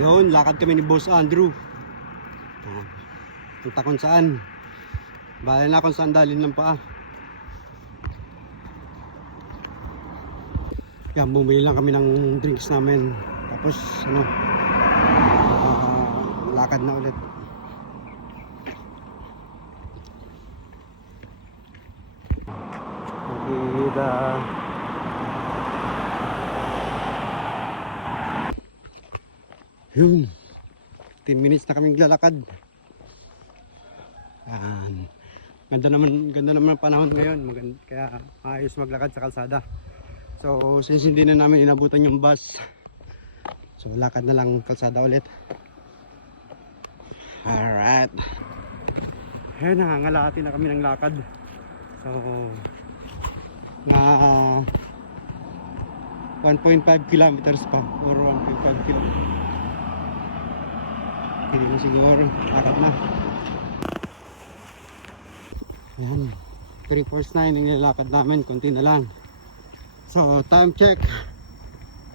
Yun, lakad kami ni Boss Andrew. Punta kung saan. Bahala na kung saan dalhin ng paa. Yan, bumili lang kami ng drinks namin. Tapos ano, lakad na ulit. Yun, 10 minutes na kaming lalakad. Yan. Ganda naman ang panahon ngayon. Kaya ayos maglakad sa kalsada. So since hindi na namin inabutan yung bus, so lakad na lang kalsada ulit. Alright. Ayun, nangangalati na kami ng lakad. So na 1.5 kilometers pa or 1.5 kilometers. Hindi na siguro, lakad na. Ayan, 349 yung nilalakad namin, konti na lang. So time check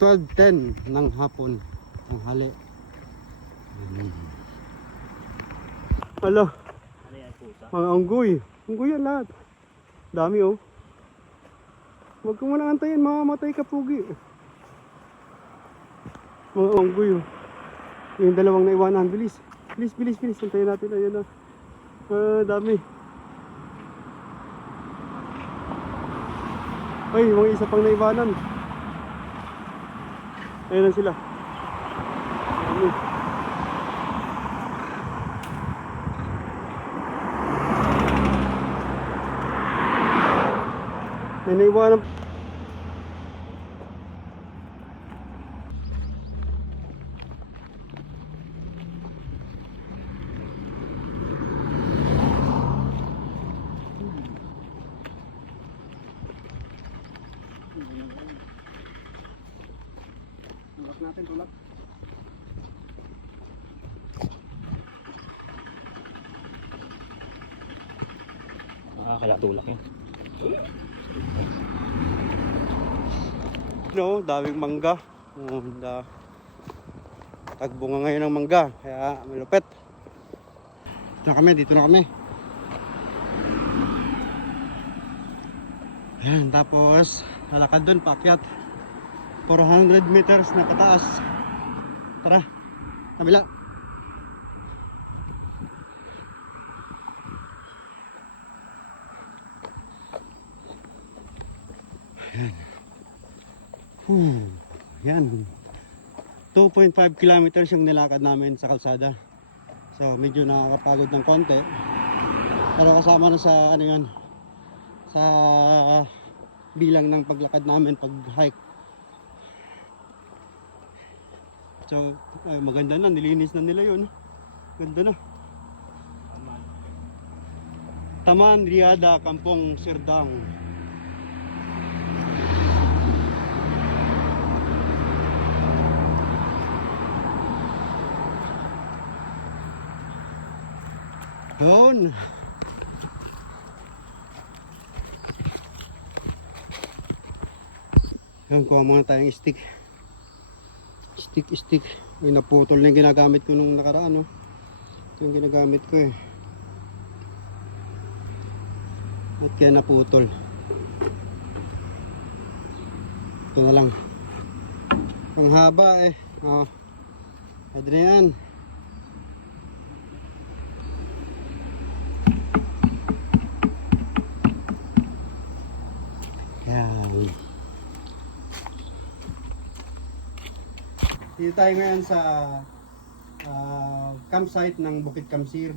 12:10 ng hapon, ng hali. Alo, mga unggoy yan lahat, dami oh. Huwag ka muna antayin, mamamatay ka pugi. Mga unggoy oh. Yung dalawang naiwanan, bilis, antayin natin. Ayun na, dami. Ay, mga isa pang naiwanan. Ayun na sila. Dami. May naiwanan. Natin tulak. Kaya tulak yun. No, daming mangga. Tagbunga ngayon ng mangga, kaya malupit. Dito na kami. Ayan, tapos lalakad doon, paakyat. 400 meters na pataas. Tara, kabila. Ayan. Yan. 2.5 kilometers yung nilakad namin sa kalsada. So medyo nakakapagod ng konti. Pero kasama na sa ano yan, sa bilang ng paglakad namin pag hike. So maganda na, nilinis na nila yun. Ganda na. Taman Riada, Kampong Sirdang. Yun. Yun, kuha muna tayong stick. Stick. Ay, naputol na yung ginagamit ko nung nakaraan, no? Ito yung ginagamit ko eh. At kaya naputol. Ito na lang. Ang haba eh. Oh. Adrian. Yan. Dito tayo ngayon sa campsite ng Bukit Kamsir.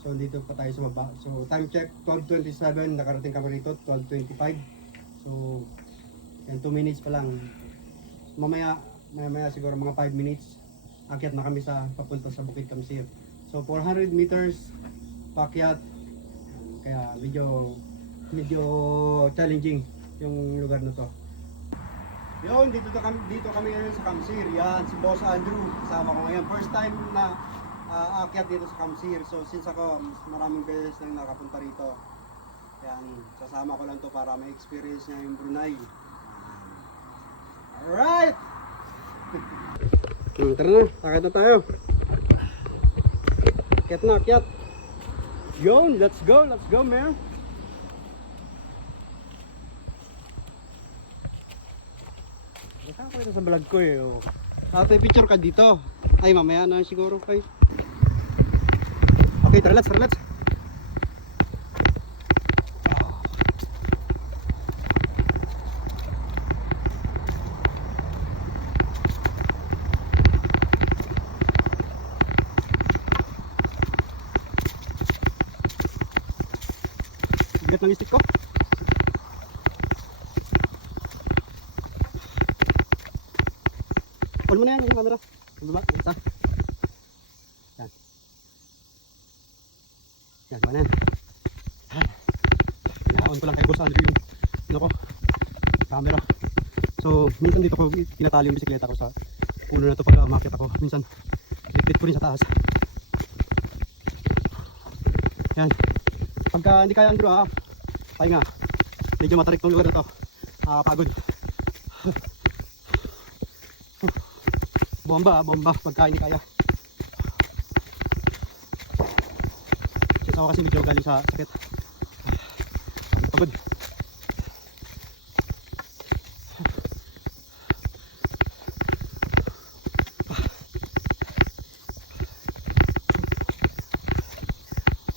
So dito pa tayo sa baba. So time check 12:27, nakarating kami rito 12:25. So yan, 2 minutes pa lang. Mamaya siguro mga 5 minutes akyat na kami sa papunta sa Bukit Kamsir. So 400 meters paakyat. Kaya medyo challenging yung lugar na to. Yun, dito kami ngayon sa Kamsir. Yan, si Boss Andrew, kasama ko ngayon. First time na aakyat dito sa Kamsir. So since ako, maraming beses nang nakapunta rito. Yan, sasama ko lang to para may experience niya yung Brunei. Alright! Tara na, akit na tayo. Akyat na, akyat. Yun, let's go man. Nakakita sa vlog ko eh. Oh. Ate, picture ka dito. Ay, mamaya na siguro kay. Okay, tara, let's. Bigat ng stick ko. Hold mo na yan yung camera. Baba, isa. Yan. Yan, ba na yan. Kailangan ko lang kay Boss Andrew yung ano ko, camera. So, minsan dito ko tinatali yung bisikleta ko sa puno na to pag umakyat ako. Minsan, likit ko rin sa taas. Yan. Pagka hindi kaya Andrew pahinga. Medyo matarik tong lugar na to. Pagod. Bomba pagka hindi kaya. Kasi ako kasi medyo galing sa sakit. Pagod.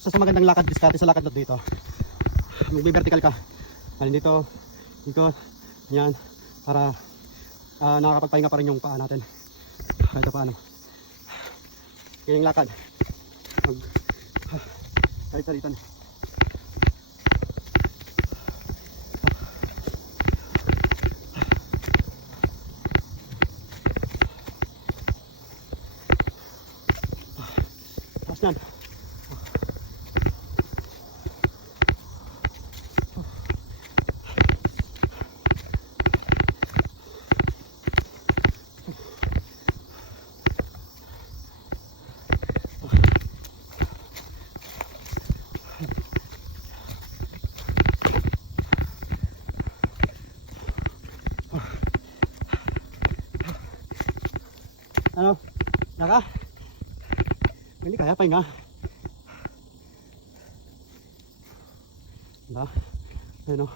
Sa magandang lakad, diskarte sa lakad na dito. Magbi-vertical ka. Halin dito, ikot, yan, para nakakapagpahinga pa rin yung paa natin. Kahit paano. Kaya yung lakad. Salit-salitan. Tapos yan. Ano? Naka? Hindi kaya pahinga. Diba? Ano?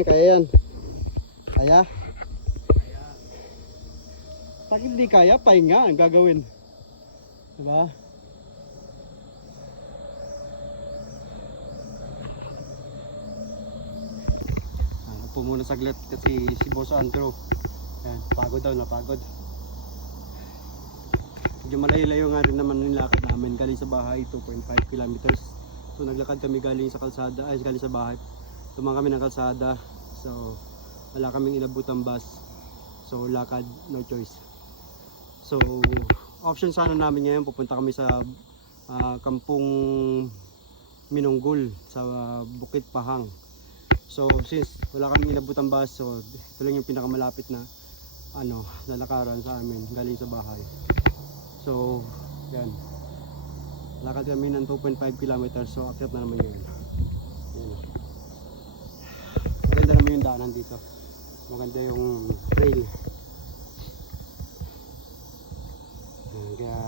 Kaya yan. Kaya? Pag hindi kaya, pahinga ang gagawin. Diba? Upo muna saglit kasi si Boss Andrew. Yan, pagod daw, napagod. Medyo malayo-layo nga rin naman yung lakad namin. Galing sa bahay, 2.5 kilometers. So naglakad kami galing sa kalsada, ay galing sa bahay. Tumang kami ng kalsada, so wala kaming inabot ang bus, so lakad, no choice. So option sana namin ngayon, pupunta kami sa Kampung Minunggul sa Bukit Pahang. So since wala kaming inabot ang bus, so ito lang yung pinakamalapit na lalakaran sa amin galing sa bahay. So yan, lakad kami ng 2.5 kilometers, so akyat na naman yun. Yan. Maganda naman yung daanan dito. Maganda yung trail. Kaya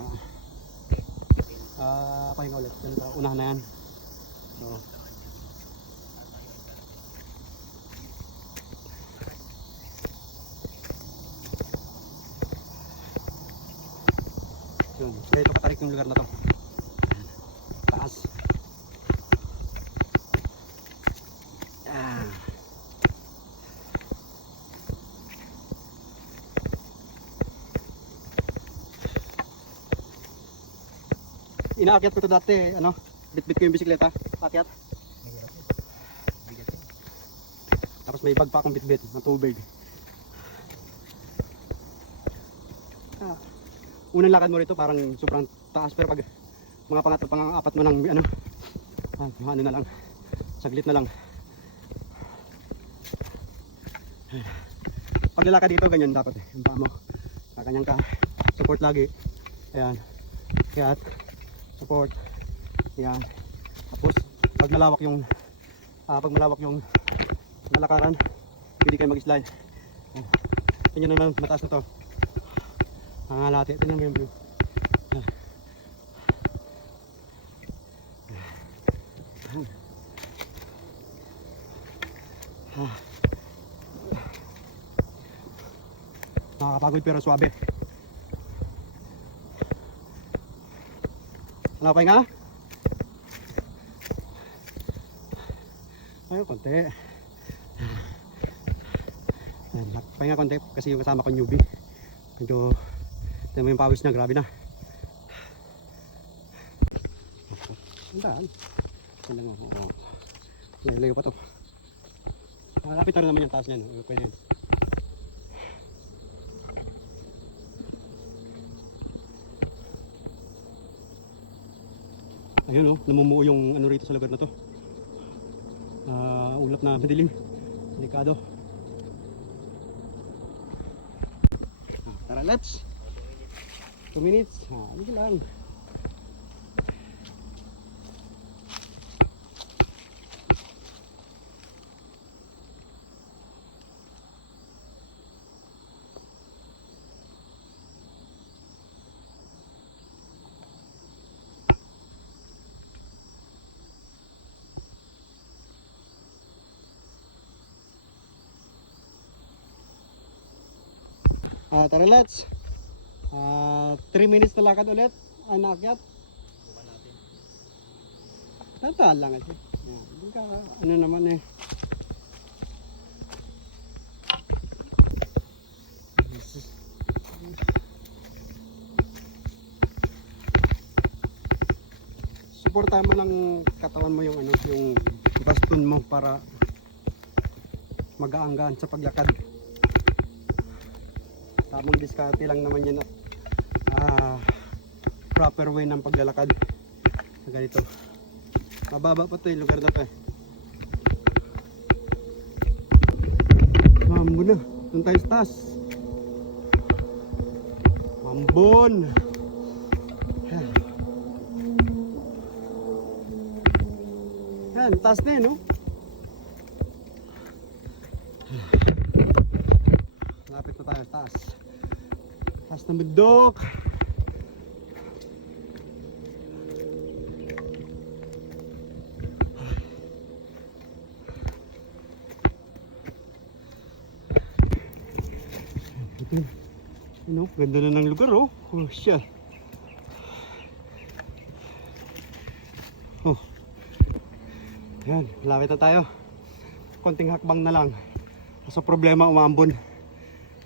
pahinga ulit. Unahan na yan. So yun. Kaya ito katarik yung lugar na to. Taas. Inaakyat ko ito dati, bit-bit ko yung bisikleta, akyat. Tapos may bag pa akong bit-bit, na tubig. unang lakad mo rito parang sobrang taas, pero pag mga pangatlo, pang-apat mo ng ano na lang, saglit na lang. Pag lalakad dito, ganyan dapat eh, yung paa mo kakanyang ka, support lagi, ayan, kaya support, ayan. Tapos pag malawak yung nalakaran, hindi kayo mag-slide. Tingnan naman mataas na to, ang halati, tingnan mo yung view. Nakakapagod pero swabe. Wala pa nga? Ayun, konti. Pahinga konti kasi yung kasama ko newbie. Medyo, tignan mo yung pawis na, grabe na. Sandaan. Sandaan mo. Oo. Layo pa to. Malapit na rin naman yung taas niyan. Pwede yan. Ayun, namumuo yung ano rito sa lugar na to. Ulap na madilim. Delikado. Tara, let's. 2 minutes. Ano lang. Tara, let's. 3 minutes na lakad ulit. Naakyat. Bukan natin. Tataan lang ito. Hindi ka, ano naman eh. Suportahan mo lang katawan mo yung ano, yung baston mo para mag-aanggaan sa paglakad. Tamang diskarte lang naman yan at proper way ng paglalakad na ganito. Mababa pa to yung lugar na to eh. Mambo na, doon tayo sa taas. Mambon. Yan, taas na yun, no? Lapit na tayo sa taas. Taas ng bundok. Ano, ganda na ng lugar, oh. Oh, siya. Oh. Yan, lapit na tayo. Konting hakbang na lang. Sa problema, umaambon.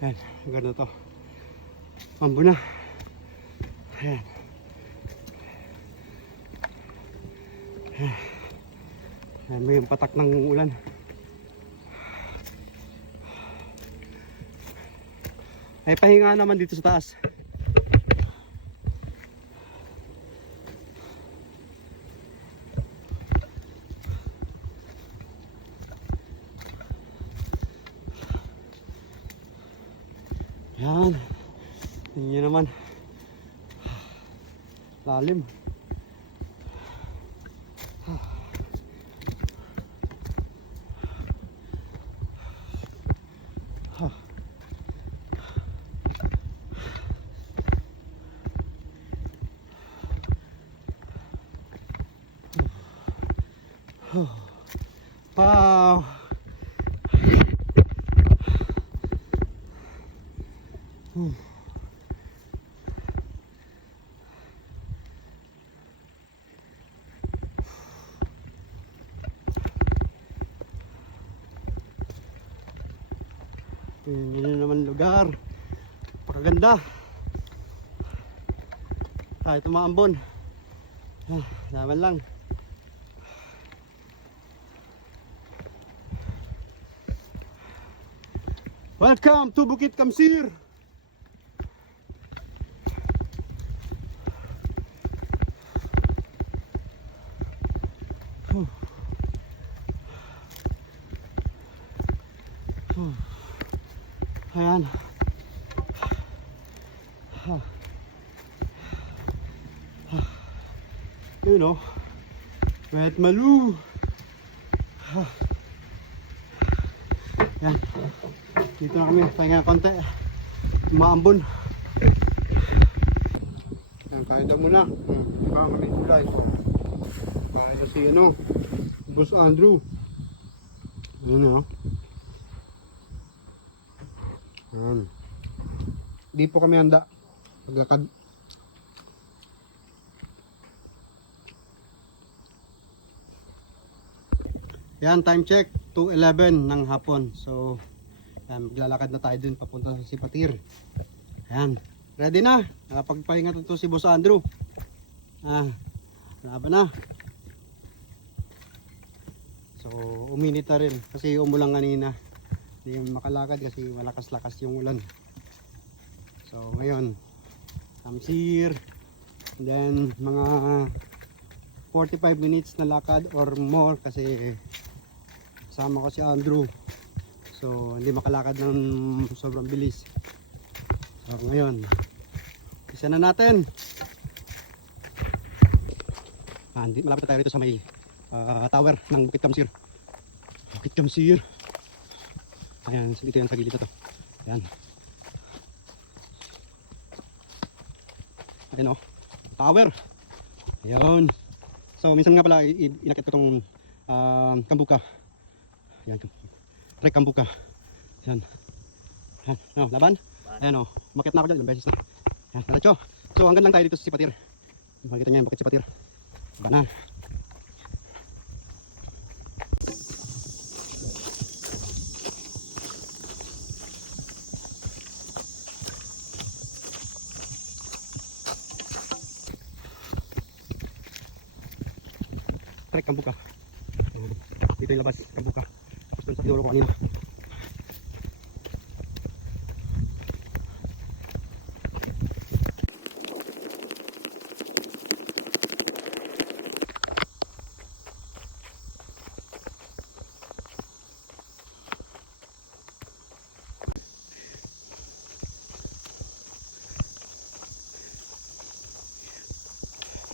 Yan, ganda to. Ambon na. Yan. Yan, may patak ng ulan. Ay pahinga naman dito sa taas. Yan. Tingnan naman. Lalim. Wow. Yan naman lugar. Pakaganda. Kahit umaambon. Naman lang. Welcome to Bukit Kamsir. Ayan. Yun o. Wet Malu. Yan. Dito na kami. Pahinga konti. Umaambon. Yan. Kahit daw muna. Baka kami tulay. Kahit si ano. Boss Andrew. Yun o. Yan. Di po kami handa. Maglakad. Yan, time check 2:11 ng hapon. So, yan, maglalakad na tayo dun papunta sa Sipatir. Yan, ready na. Nakapagpahinga to si Boss Andrew. Laban na. So, uminit na rin kasi umulan kanina. Hindi makalakad kasi malakas-lakas yung ulan. So, ngayon, tamsir. Then, mga 45 minutes na lakad or more kasi kasama ko si Andrew. So hindi makalakad ng sobrang bilis. So ngayon, isa na natin. Malapit na tayo rito sa may tower ng Bukit Kamsir. Bukit Kamsir. Ayan, dito yan sa gilid na to. Ayan. Ayan o, tower. Ayan. So minsan nga pala inakit ko itong Kambuka. Ayan, trek Kambuka. Ayan. Ayan, ano, laban? Ayan o, umakit na ako dyan, ilang beses na. Ayan, naratso. So hanggang lang tayo dito sa Sipatir. Makikita nyo yung Bukit Sipatir. Banan. Trek Kambuka. Dito yung labas Kambuka. Tapos doon sa tinuro ko kanina.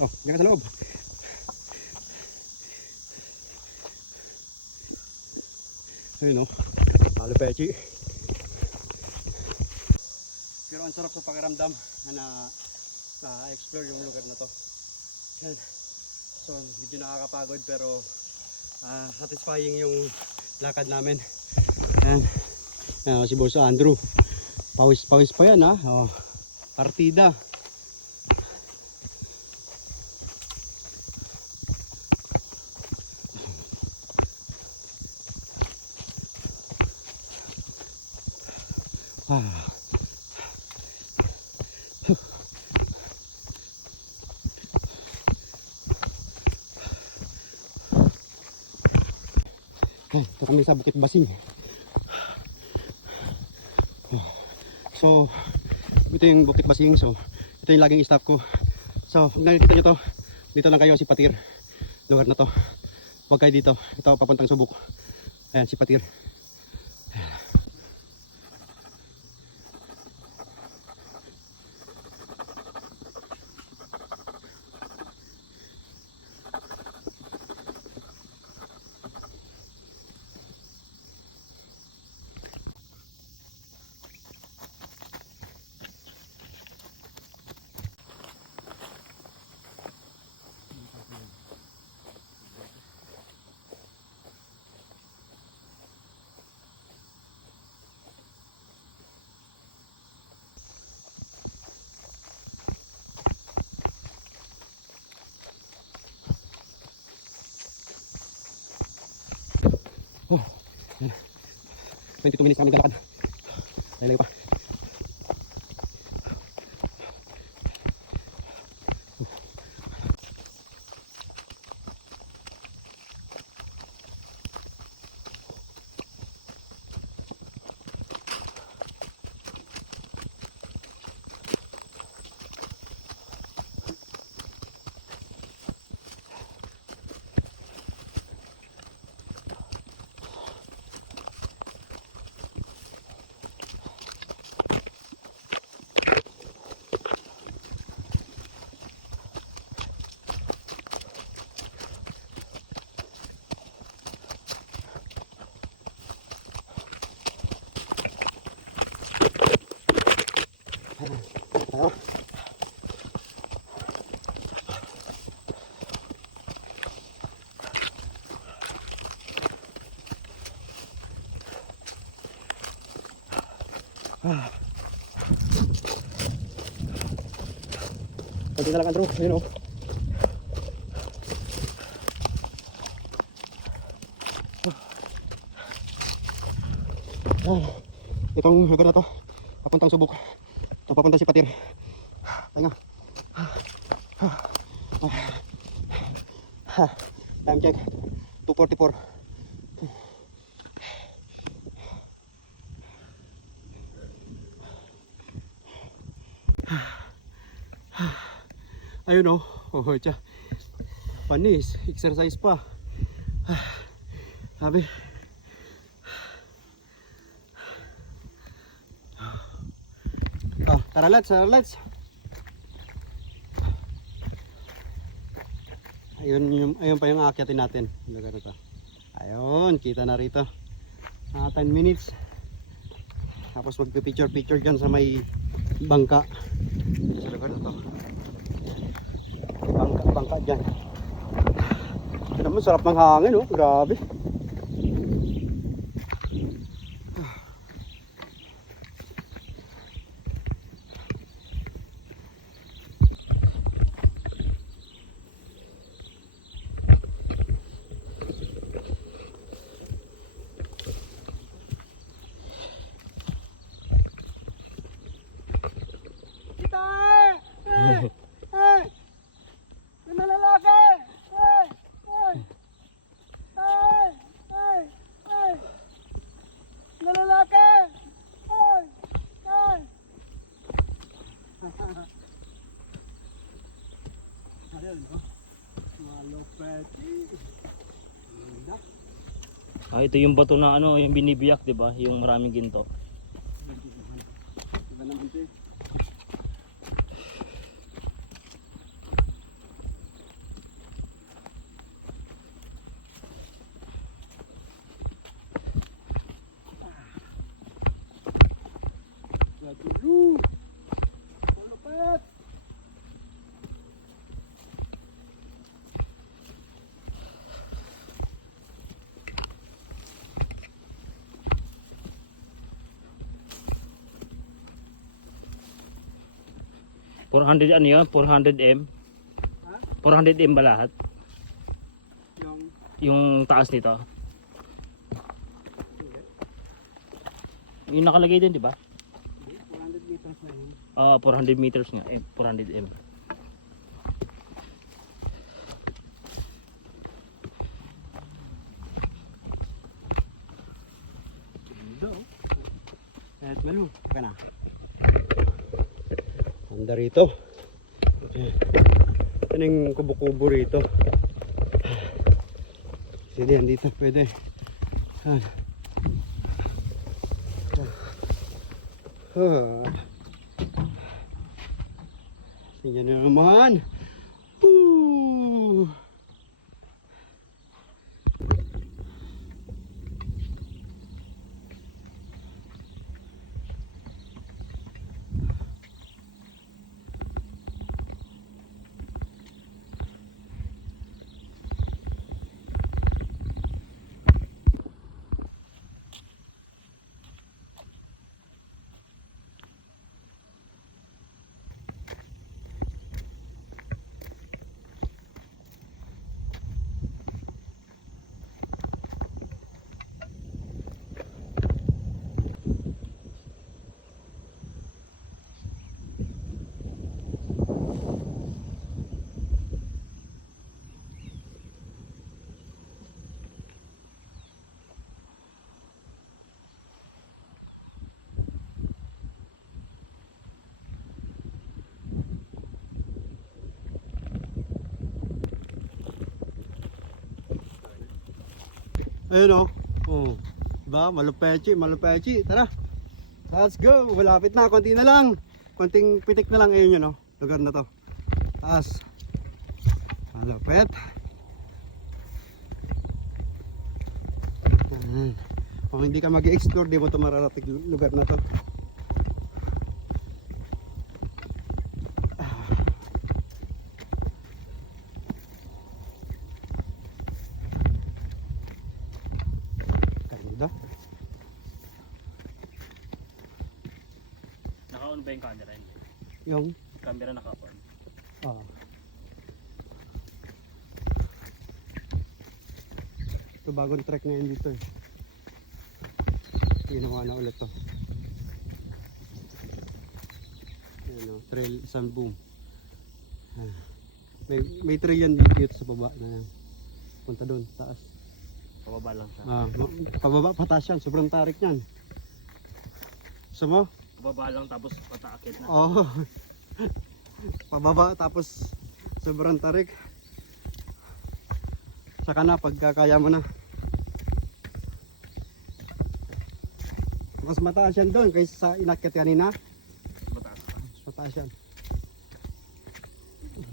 Oh, diyan ka sa loob. Ayun o, Alupechi. Pero ang sarap sa pakiramdam na explore yung lugar na to. Yan. So, medyo nakakapagod pero satisfying yung lakad namin. Yan. Yan si Boss Andrew. Pawis-pawis pa yan ha. Oh, partida. Ito kami sa Bukit Basing. So, ito yung Bukit Basing. So, ito yung laging stop ko. So, pag nakikita nyo to, dito lang kayo, Sipatir. Lugar na to. Huwag kayo dito. Ito papuntang Subok. Ayan, Sipatir. Oh, 22 minutes kami galakad. Layo pa. Pwede na lang Andrew, yun o. Itong lugar na to, papuntang Subok. Ito papunta si Patir. Tayo nga. Time check, 2:44. Ayun o, oh, tsa. Panis, exercise pa. Sabi. Oh, tara let's. Ayun pa yung aakyatin natin. Lugar ito. Ayun, kita na rito. 10 minutes. Tapos magpipicture dyan sa may bangka. Sa lugar na to. Bangka dyan. Ito naman, sarap ng hangin, oh. Grabe. Ito yung bato na ano, yung binibiyak, 'di ba? Yung maraming ginto. Iba naman ito eh. Malupit! 400 ano yun? 400M? Ha? 400M ba lahat? Yung Yung taas nito? Yung nakalagay din, di ba? 400 meters na yun. 400 meters nga. 400M. Kahit malo, ka na. Handa rito. Ito na yung kubo-kubo rito. Sige, dito pwede. Sige na naman. Ayun o. Oh. Diba? Malupechi. Tara. Let's go. Malapit na. Konti na lang. Konting pitik na lang. Ayun yun o. Lugar na to. Taas. Malapit. Kung hindi ka mag-explore, di mo ito mararating lugar na to. Naka-on ba yung camera? Hindi. Yung Camera naka-on. ah. Ito bagong trek ngayon dito eh. Ginawa na ulit to. Ayan o, trail isang boom. Ah. May trail yan dito sa baba na yan. Punta doon, taas. Pababa lang siya. Pababa, pataas yan. Sobrang tarik yan. Gusto mo? Pababa lang tapos pataakit na. Oo. Pababa tapos sobrang tarik. Saka na pagkakaya mo na. Mas mataas yan doon kaysa sa inakyat kanina. Mataas. Mas mataas yan.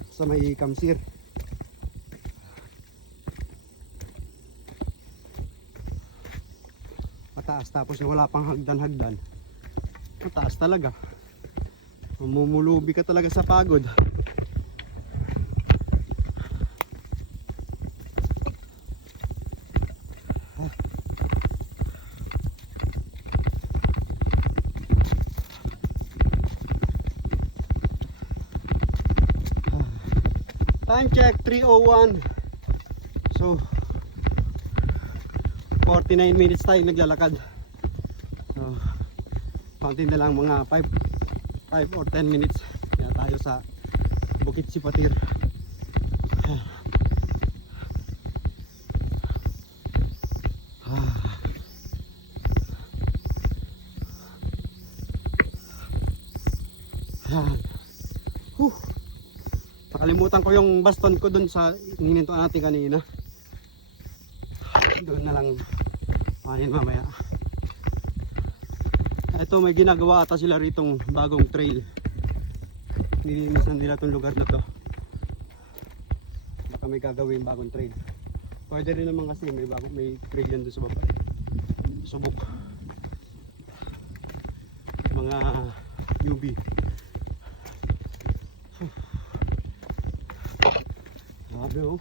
Sa may Kamsir. Mataas tapos wala pang hagdan-hagdan. Mataas talaga. Mamumulubi ka talaga sa pagod. Time check 3:01. So 49 minutes tayo naglalakad. So counting na lang mga 5 or 10 minutes kaya tayo sa Bukit Sipatir. Nakalimutan ko yung baston ko dun sa hinintuan natin kanina. Doon na lang mahin mamaya. Ito may ginagawa ata sila ritong bagong trail. Nilinisan nila tong lugar na to. Baka may gagawin bagong trail. Pwede rin naman kasi may trail yan doon sa baba. Subok. Mga UV. Grabe oh.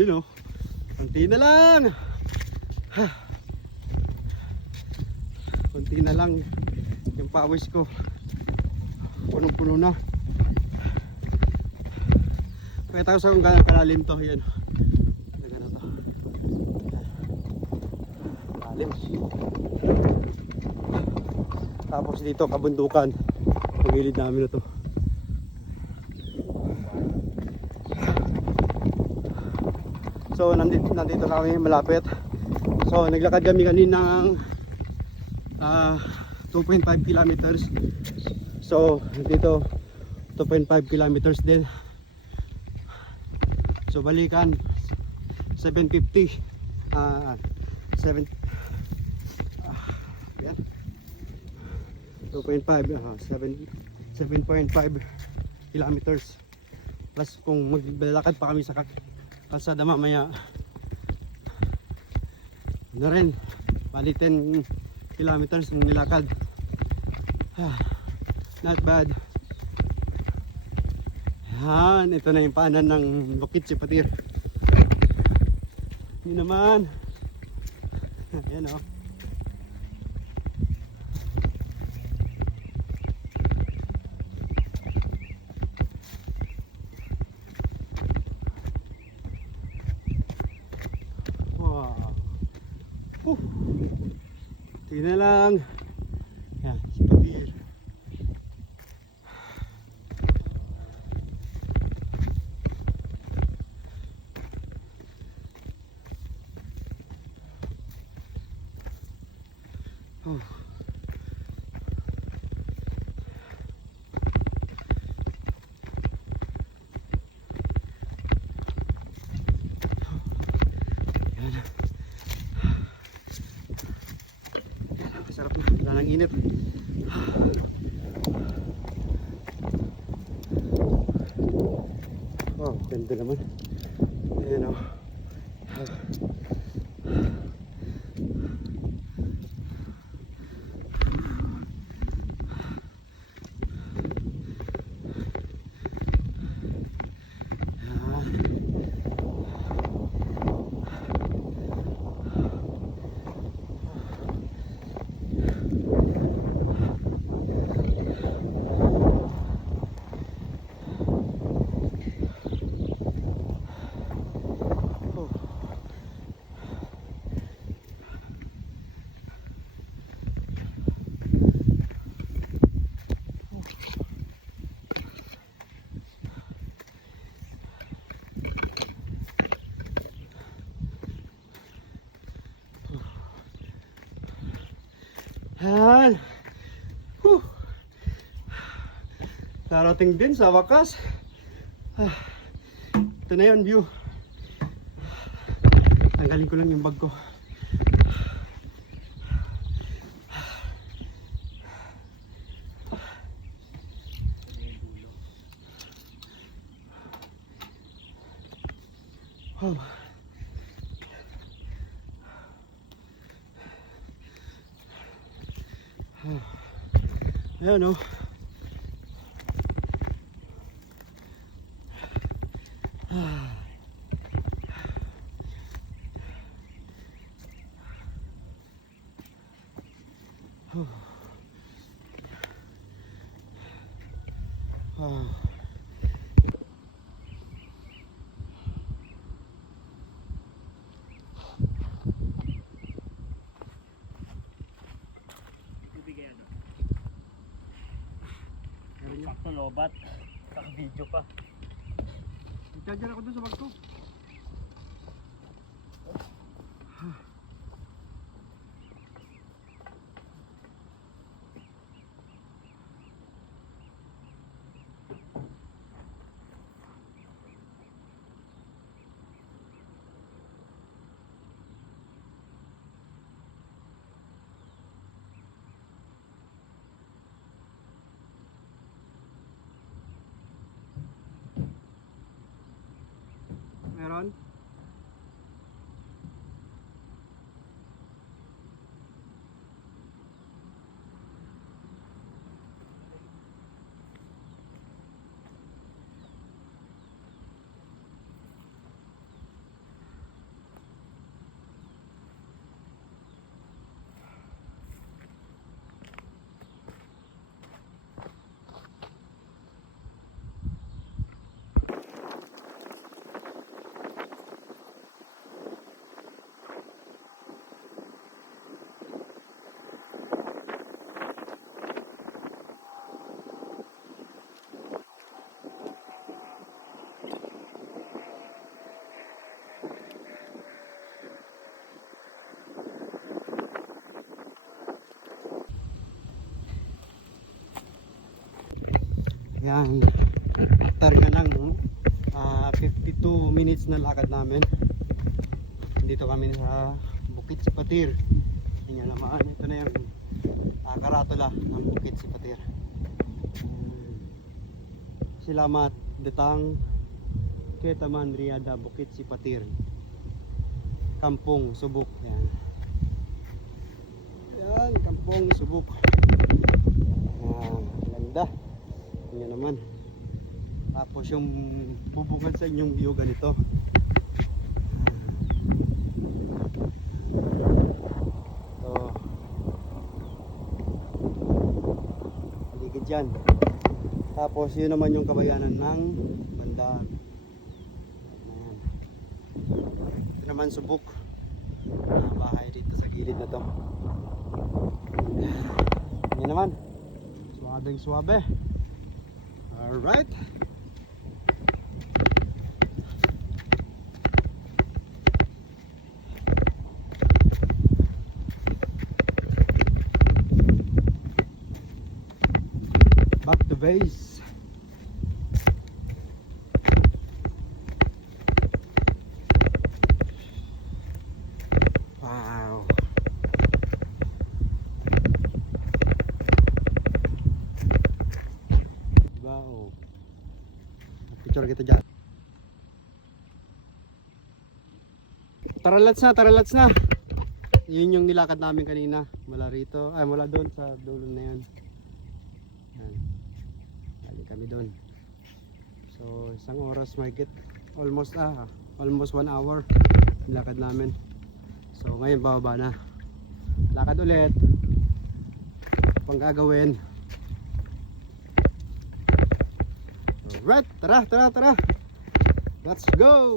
Yun oh. Kunti na lang. Kunti na lang. Yung pawis ko. Punong-puno na. Pakita ko sa kung gano'ng kalalim to. Yan. Gano'n to. Lalim. Tapos dito kabundukan. Ang gilid namin na to. So nandito na kami malapit. So naglakad kami kanina ng 2.5 kilometers. So dito 2.5 kilometers din. So balikan 750 7 yan 2.5 7.5 kilometers plus kung maglalakad pa kami sa kalsada mamaya na rin bali 10 kilometers ng nilakad. Not bad. Yan, ito na yung paanan ng Bukit Sipatir. Yun naman. Ayan o. Tingnan lang. Yan, Sipatir. Oh. Sarap na, wala nang init. Oh, ganda naman. Ayan o. Yan. Whew. Darating din sa wakas. Ito na yun, view. Tanggalin ko lang yung bag ko. Wow. Ayan, oh. Ibigay ano. Sakto lobat. Naka-video pa. Charger ako dun sa bag ko. Meron? Yan. After nga ng 52 minutes na lakad namin. Dito kami sa Bukit Sipatir. Yan naman. Ito na yung karatula ng Bukit Sipatir. Salamat datang Ketaman Riada Bukit Sipatir. Kampung Subuk. Yan. Yan. Kampung Subuk. Ganda. Yan naman. Tapos yung bubukad sa inyong view ganito. Ito. Paligid yan. Tapos yun naman yung kabayanan ng banda. Ayan. Ito naman Subuk. Bahay dito sa gilid na to. Yan naman. Suwabeng suwabe. Alright. Back to base. Wow. Wow. Picture kita dyan. Taralats na. Yun yung nilakad namin kanina. Mula rito, ay mula doon sa dulo na yan. Yan. Balik kami doon. So, isang oras mahigit. Almost 1 hour nilakad namin. So, ngayon bababa na. Lakad ulit. Pang gagawin. Alright, tara. Let's go!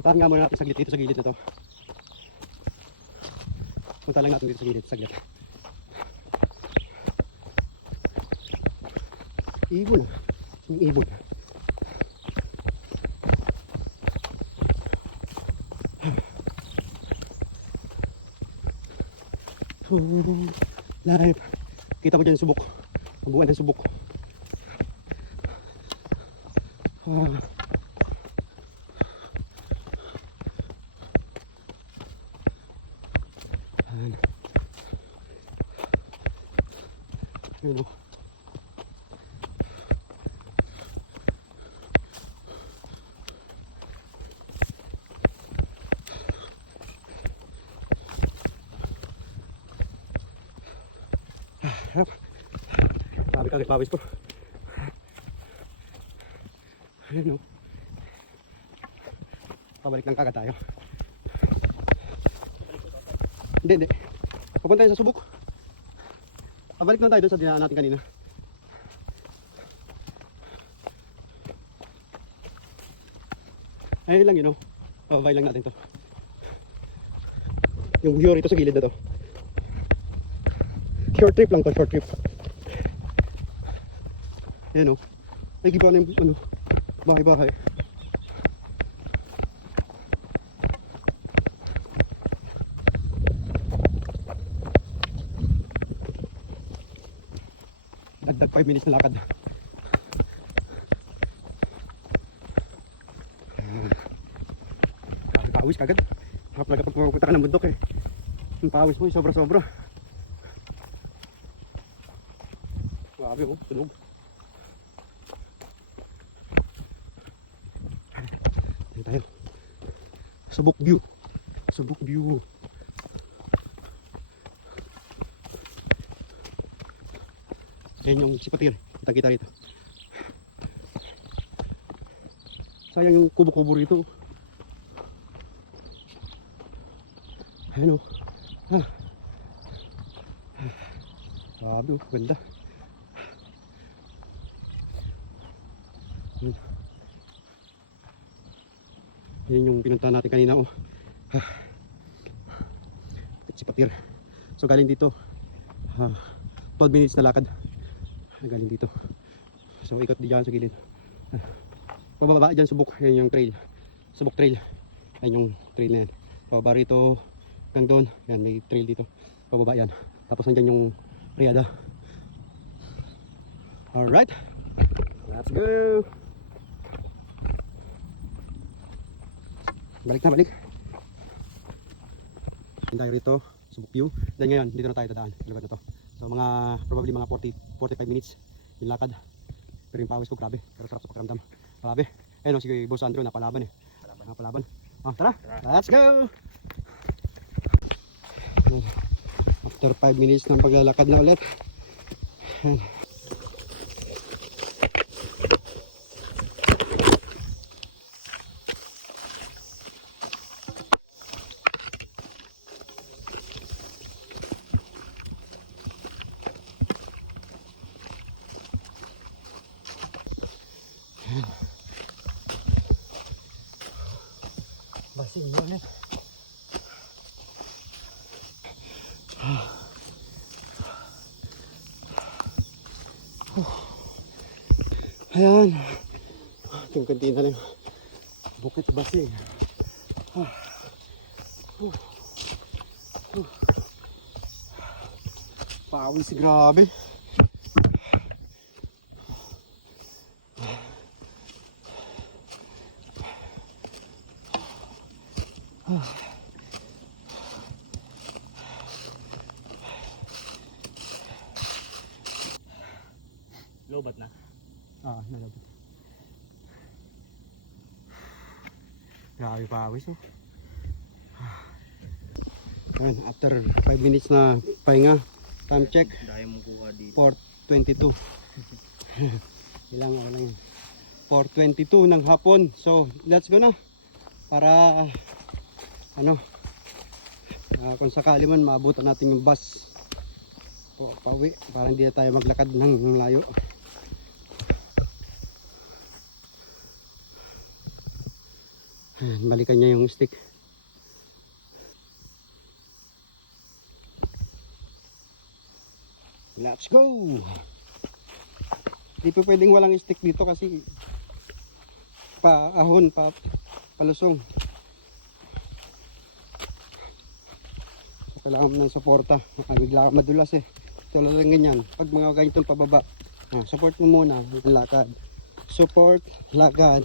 Puntahan nga muna natin saglit dito sa gilid na to. Punta lang natin dito sa gilid, saglit. Ibon. Yung ibon. Live. Kita mo dyan yung subok. Mabuhan ng subok. Ayan. Ayan o. Kagit pawis ko. Ayan o. Pabalik lang kagad tayo. Hindi. Pupunta tayo sa subok. Pabalik lang tayo doon sa dinaan natin kanina. Ayun lang yun o. Pababay lang natin to. Yung view rito sa gilid na to. Short trip lang to, short trip. Ayan o. Ay, giba na yung ano, bahay-bahay. Dagdag 5 minutes na lakad. Pawis kagad. Kapag pupunta ka ng bundok eh. Yung pawis mo sobra-sobra. Grabe oh, tunog. Ayan tayo. Subok view. Subok view. Ayan yung sipatir. Kita-kita rito. Sayang yung kubo-kubo rito. Ayan o. Grabe o. Ganda. Ayan yung pinuntahan natin kanina o. Sipatir. So galing dito 12 minutes na lakad. Galing dito. So ikot diyan sa gilid. Pababa diyan subok, yan yung trail. Subok trail. Yan yung trail na yan. Pababa rito hanggang doon. Yan may trail dito. Pababa yan. Tapos nandiyan yung Riada. Alright. Let's go. Balik na balik. Yan tayo rito. Subok view. Then ngayon dito na tayo dadaan. Lugar na to. So mga probably mga 45 minutes yung lakad. Pero yung pawis ko grabe. Pero sarap sa pakiramdam. Grabe. Ayun o, si Boss Andrew napalaban eh. Napalaban. Tara. Let's go! After 5 minutes ng paglalakad na ulit. Basing mo ulit. Ayan. Yung kantina lang. Bukit Basing. Pawis grabe. Lobat na. Nalabot. Grabe pawis oh. Ayan, after 5 minutes na pahinga, time check, Dahil mong kuha dito. 4:22. Ilang ako lang yan. 4:22 ng hapon. So, let's go na. Para, kung sakali man, maabutan natin yung bus. Pauwi, para hindi na tayo maglakad ng layo. Ayan, balikan niya yung stick. Let's go! Di po pwedeng walang stick dito kasi paahon, palusong. So, kailangan mo ng suporta. Bigla ka madulas eh. Tulad lang ganyan. Pag mga ganitong pababa, support mo muna ang lakad. Support, lakad.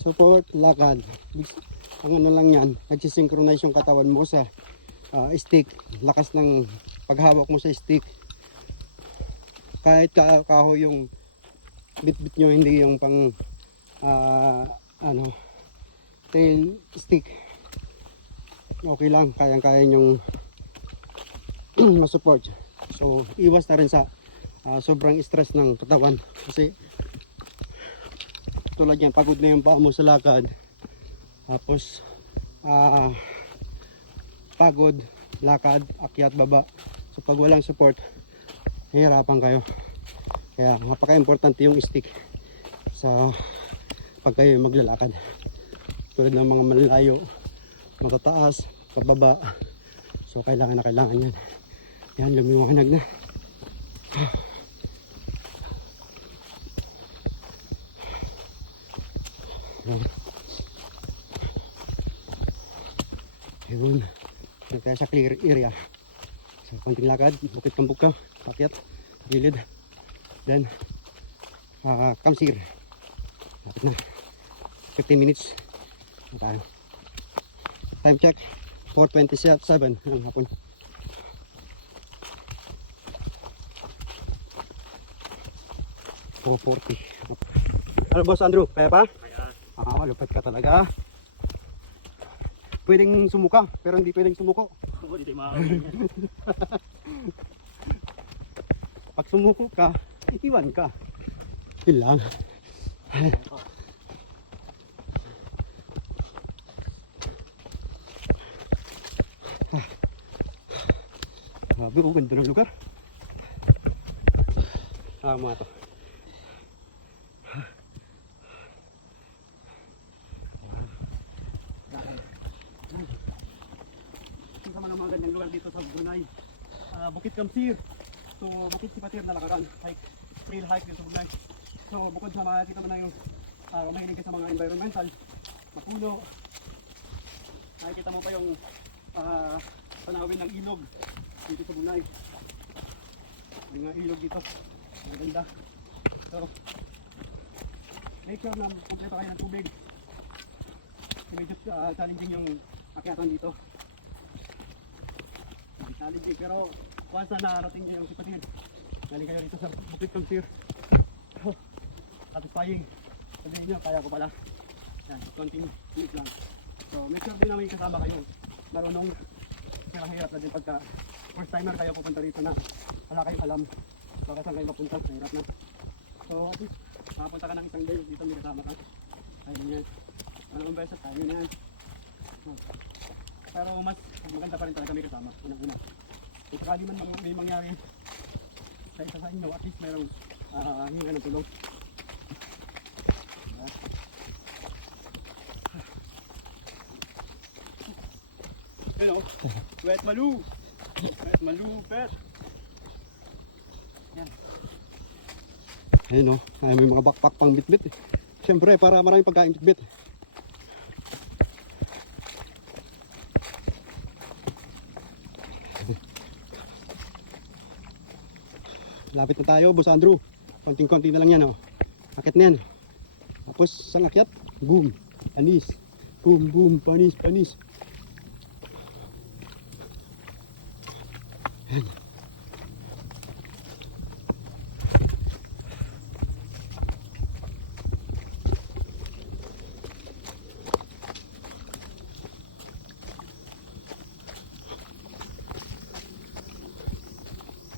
Support, lakad. Ang ano lang yan, nagsisynchronize yung katawan mo sa stick. Lakas ng paghawak mo sa stick. Kahit kaho yung bit-bit nyo, hindi yung pang tail stick. Okay lang, kayang-kaya nyong masupport. So, iwas na rin sa sobrang stress ng katawan. Kasi, tulad yan, pagod na yung paa mo sa lakad. Tapos, pagod, lakad, akyat, baba. So, pag walang support, hihirapan kayo. Kaya, napaka-importante yung stick sa pag kayo maglalakad. Tulad ng mga malalayo, matataas, pababa. So, kailangan yan. Yan, lumiwanag na. Ayun. Dito tayo sa clear area. So, konting lakad, bukit kambuk ka, pakyat, gilid. Then, kamsir. Lapit na. 15 minutes. Tayo. Time check. 4:27 ng hapon. Oh, 40. Ano boss Andrew? Kaya pa? Kaya. Lupit ka talaga. Pwedeng sumuka, pero hindi pwedeng sumuko. Oo, dito yung mga Pag sumuko ka, iwan ka. Yun lang. Grabe, ganda ng lugar. Mga to. Ito naman ang mga gandang lugar dito sa Brunei. Bukit Kamsir. So, Bukit Sipatir na lakaran. Hike, trail hike dito sa Brunei. So, bukod sa makikita mo na yung mahilig ka sa mga environmental, mapuno. Nakikita mo pa yung tanawin ng ilog dito sa Brunei. Yung mga ilog dito. Ang ganda. So, make sure na kompleto kayo ng tubig. Medyo challenging yung akyatan dito. Challenging, pero once na narating nyo yung Sipatir, galing kayo dito sa Bukit Kamsir. So, satisfying. Sabihin nyo, kaya ko pala. Yan, konting minutes lang. So, make sure din na may kasama kayo. Marunong, kaya hirap na din pagka first timer kayo pupunta rito na wala kayong alam baka saan kayo mapunta, hirap na. So, at least, makapunta ka ng isang day, dito may kasama ka. Tayo niyan. Walang beses, tayo niyan. So, pero mas maganda pa rin talaga may kasama, unang-una. Kung sakali man may mangyari sa isa sa inyo, at least merong hinga ng tulong. Hello, wet malu! Wet malu, pet! Yan. Ayun o, may mga backpack pang bitbit eh. Siyempre, para maraming pagkain bitbit. Lapit na tayo, Boss Andrew. Konting-konti na lang yan oh. Akit na yan. Tapos, isang akyat, boom, panis. Boom, boom, panis, panis. Yan.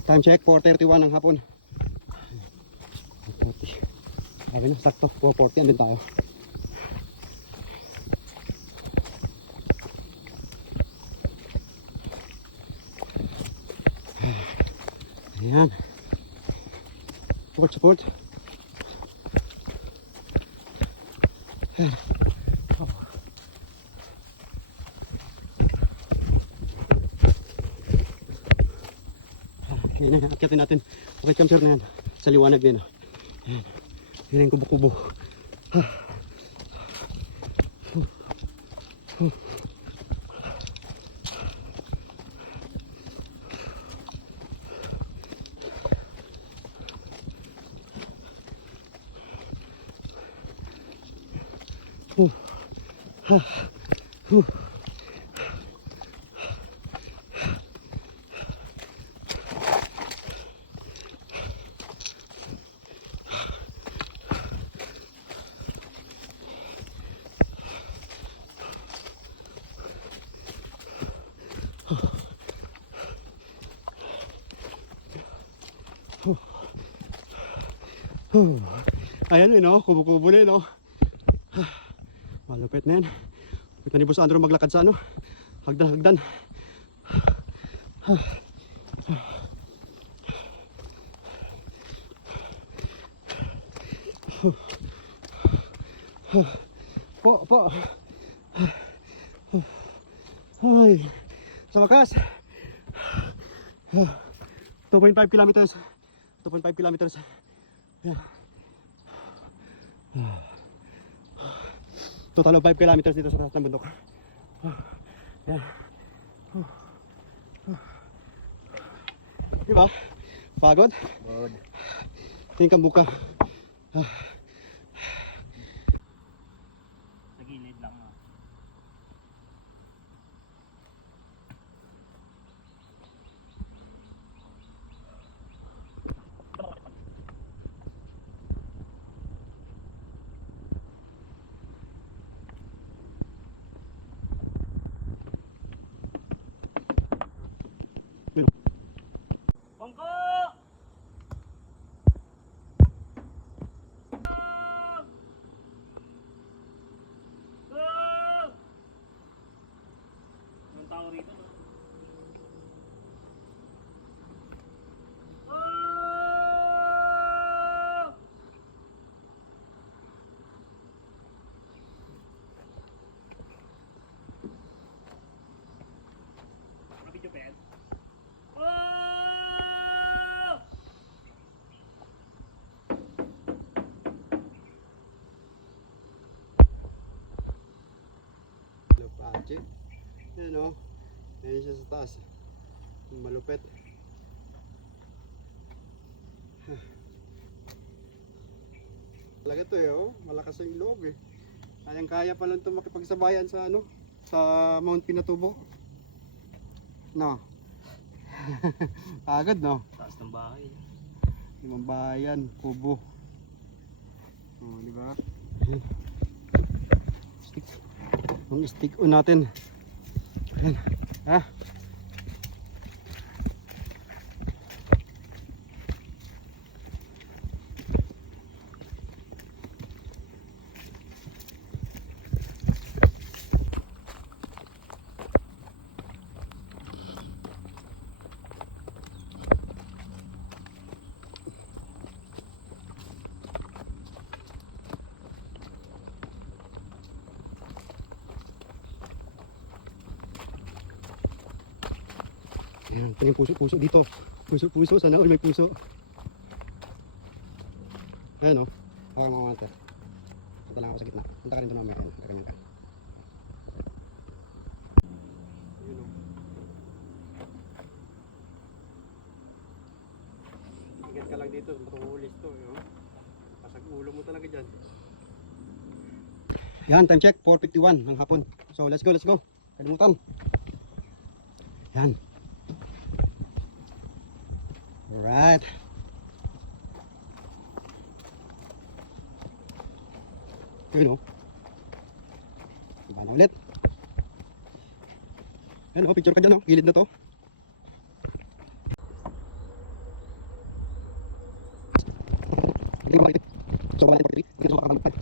Time check, 4:31 ng hapon. 4:40. Sabi na, sakto, 4:40 andun tayo. Ayan. Support. Ayan. Oh. Yan na, akyatin natin. Okay, come sir na yan. Sa liwanag din. Yan. Yan yung kubo-kubo. Ayan yun, no? Kubo-kubo na yun, no? Malupit na yan. Malupit na ni Boss Andrew maglakad sa ano? Hagdan. Po. Ay, sa wakas. 2.5 kilometers. 2.5 kilometers. Yan. Total of 5 kilometers dito sa taas ng bundok. Yan. Diba? Pagod? Good. Tingin kang buka. Sa gilid lang. Pangko! Anong tao rito? Video pa yan? Apache. Yan o. Ayan siya sa taas. Malupit. Talaga to eh oh. Malakas yung loob eh. Kayang-kaya pa lang ito makipagsabayan sa ano. Sa Mount Pinatubo. No. Agad no. Taas ng bahay. Limang bayan, kubo. Oh, di ba? Stick. Ang stick on natin. Yan. Ha? Ayan, ito yung puso dito. Puso, sana all may puso. Ayan o. Baka mamamata. Punta lang ako sa gitna. Punta ka rin doon mamaya. Kaganyan ka. Ayan o. Ingat ka lang dito. Matuhulis to. Pasag ulo mo talaga dyan. Yan, time check. 4:51 ng hapon. So, let's go. Kalimutan. Yan. Alright. Yun o. Iba na ulit. Yan o, picture ka dyan o. Gilid na to. So, wala yung dito sa makakabalik.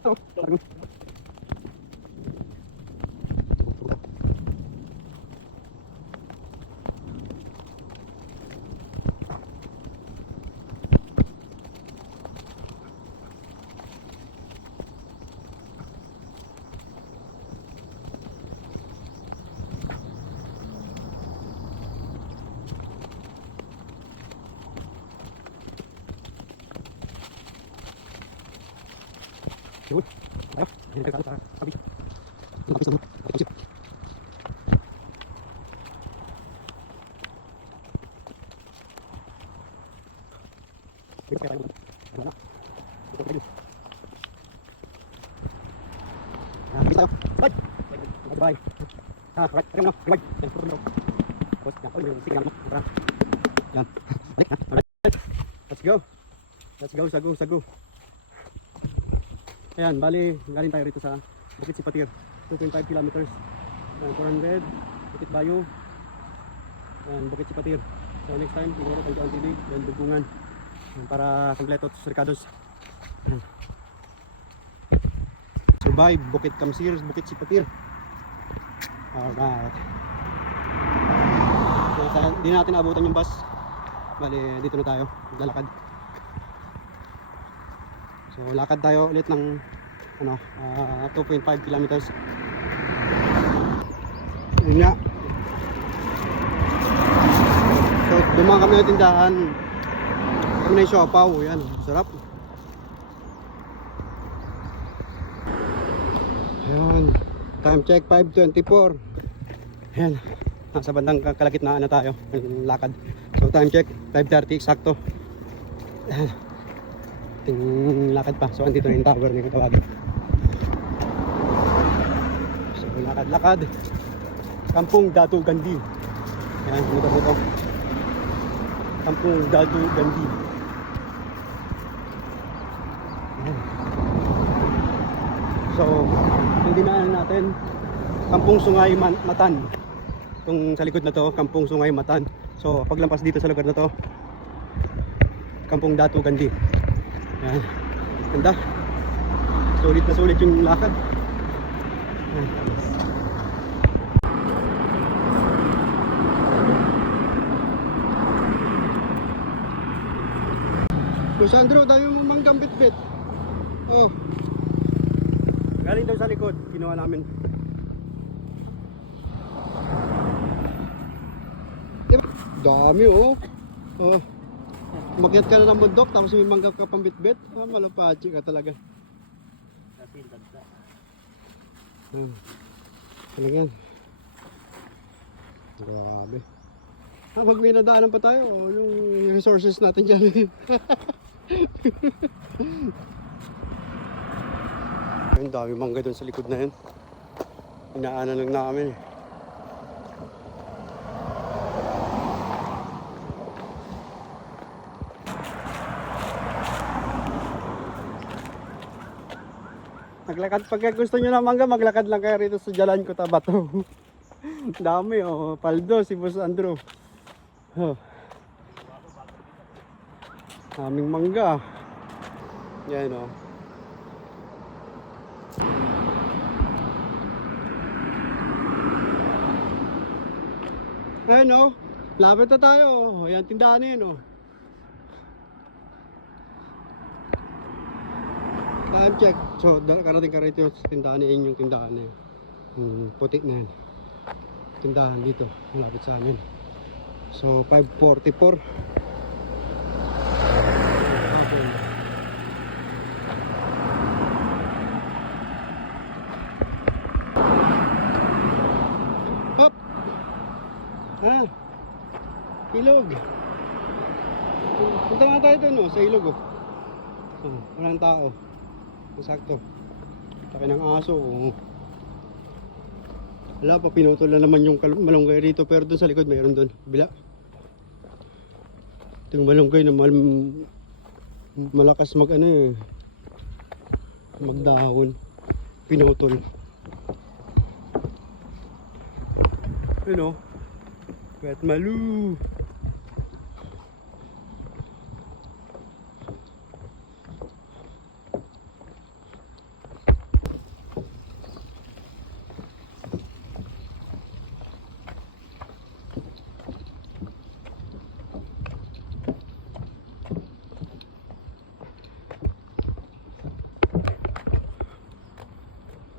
Oh, parang. Yun. Tayo. Yan ang kailangan sa tabi. Ang tabi sa mga. Ang tabi. Wait, kaya tayo. Wala na. Ito tayo. Yan, bisa tayo. Bye! Bye! Ah, right. Kaya mo na. Bye! Yan, puro mo. Tapos, yan. Oh, yung signal mo. Tara. Yan. Balik na. Alright. Let's go. Let's go, sago, sago. Ayan, bali, galing tayo rito sa Bukit Sipatir, 2.5 kilometers. 400, Bukit Bayo, and Bukit Sipatir. So next time, siguro tayo ang tilig, then Dugungan, para kompleto at Ricados. Survive, Bukit Kamsir, Bukit Sipatir. Alright. So, di natin abutan yung bus. Bali, dito na tayo, lalakad. So lakad tayo ulit ng 2.5 kilometers. Yun nga. So dumaan kami ng tindahan. Kami na yung siopaw. Yan, sarap. Ayan, time check 5:24. Ayan, nasa bandang kalagitnaan na tayo ng lakad. So time check 5:30 eksakto. Ayan, ting lakad pa. So andito na yung tower ng Katawagin. So lakad-lakad Kampung Datu Gandhi. Ayan, dito Kampung Datu Gandhi. Ayan. So yung dinaanan natin Kampung Sungay Matan. Itong sa likod na to, Kampung Sungay Matan. So paglampas dito sa lugar na to, Kampung Datu Gandhi. Ayan, ganda. Sulit na sulit yung lakad. Ayan. Boss Andrew, tayo manggang bit-bit. Oh. Galing daw sa likod, ginawa namin. Diba? Dami oh. Oh. Umakyat ka na ng bundok, tapos may manggap ka pang bit-bit. Ah, malapachi ka talaga. Kasi dagda. Talagang. Grabe. Ah, pag may nadaanan pa tayo, oh, yung resources natin dyan. Ang dami mangga doon sa likod na yun. Inaanan lang namin eh. Maglakad pag gusto nyo ng mangga, maglakad lang kayo rito sa Jalan Cotabato. Dami oh, paldo si Boss Andrew. Oh. Aming mangga. Yan oh. Ayan oh, lapit na tayo. Ayan, tindahan na yun oh. Time check. So, karating ka rito sa tindahan na yun, yung tindahan na yun. Puti na yan. Tindahan dito, malapit sa amin. So, 5:44. Hop! Ah! Ilog! Punta nga tayo doon, sa ilog oh. Walang tao. Sakto. Taki ng aso. Oh. Wala pa, pinutol na naman yung malunggay rito, pero doon sa likod mayroon doon. Bila. Ito yung malunggay na malakas mag magdahon. Pinutol. Ano? Wet malu.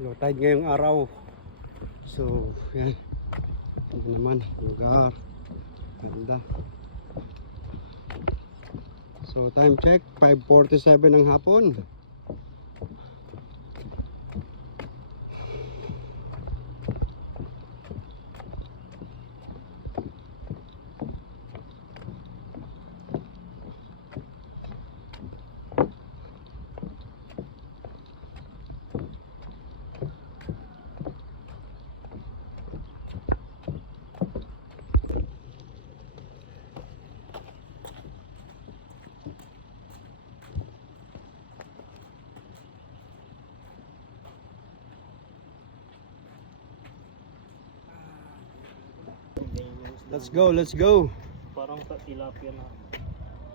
Low tide ngayong araw. So, yan. Ito naman, lugar. Ganda. So, time check, 5:47 ng hapon. Let's go, let's go. Parang sa tilapia na.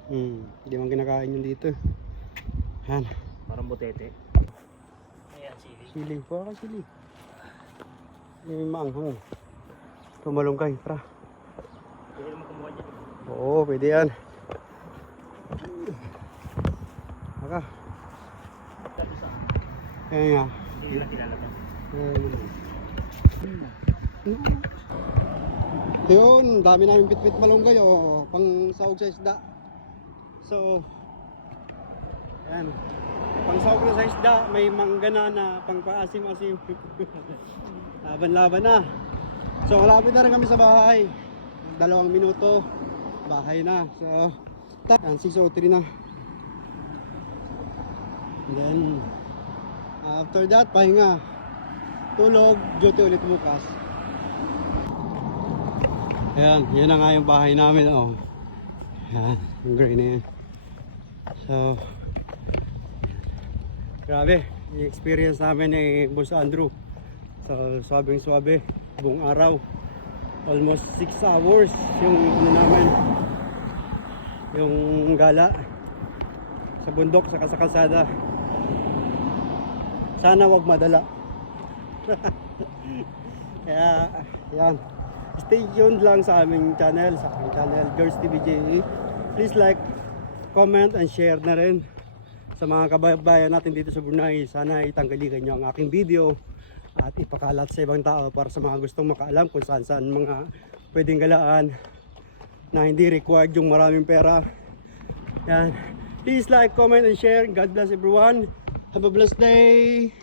Hindi man kinakain yun dito. Yan. Parang butete. Ayan, sili. Sili. Pura ka sili. May maanghang. Tumalungkay, tra. Pwede naman kumuha dyan. Oo, pwede yan. Baka. Sabi sa Ayan nga. hindi na tinalaga. Yun, dami namin pitpit malunggay pang sahog sa isda. So, ayan. Pang sahog na sa isda, may manggana na pang paasim-asim. Laban-laban na. So, malapit na rin kami sa bahay. 2 minuto, bahay na. So, ayan, 6:03 na. And then, after that, pahinga. Tulog, duty ulit bukas. Ayan, yun na nga yung bahay namin. Ayan, yung gray na yan. So, grabe, yung experience namin ni Boss Andrew. So, swabing-swabe, buong araw. Almost 6 hours yung ano namin. Yung gala. Sa bundok, sa kalsada. Sana wag madala. Kaya, yan. Stay tuned lang sa aming channel, George TVJ. Please like, comment, and share na rin sa mga kababayan natin dito sa Brunei. Sana itangkalikan nyo ang aking video at ipakalat sa ibang tao para sa mga gustong makaalam kung saan mga pwedeng galaan na hindi required yung maraming pera. Yan. Please like, comment, and share. God bless everyone. Have a blessed day.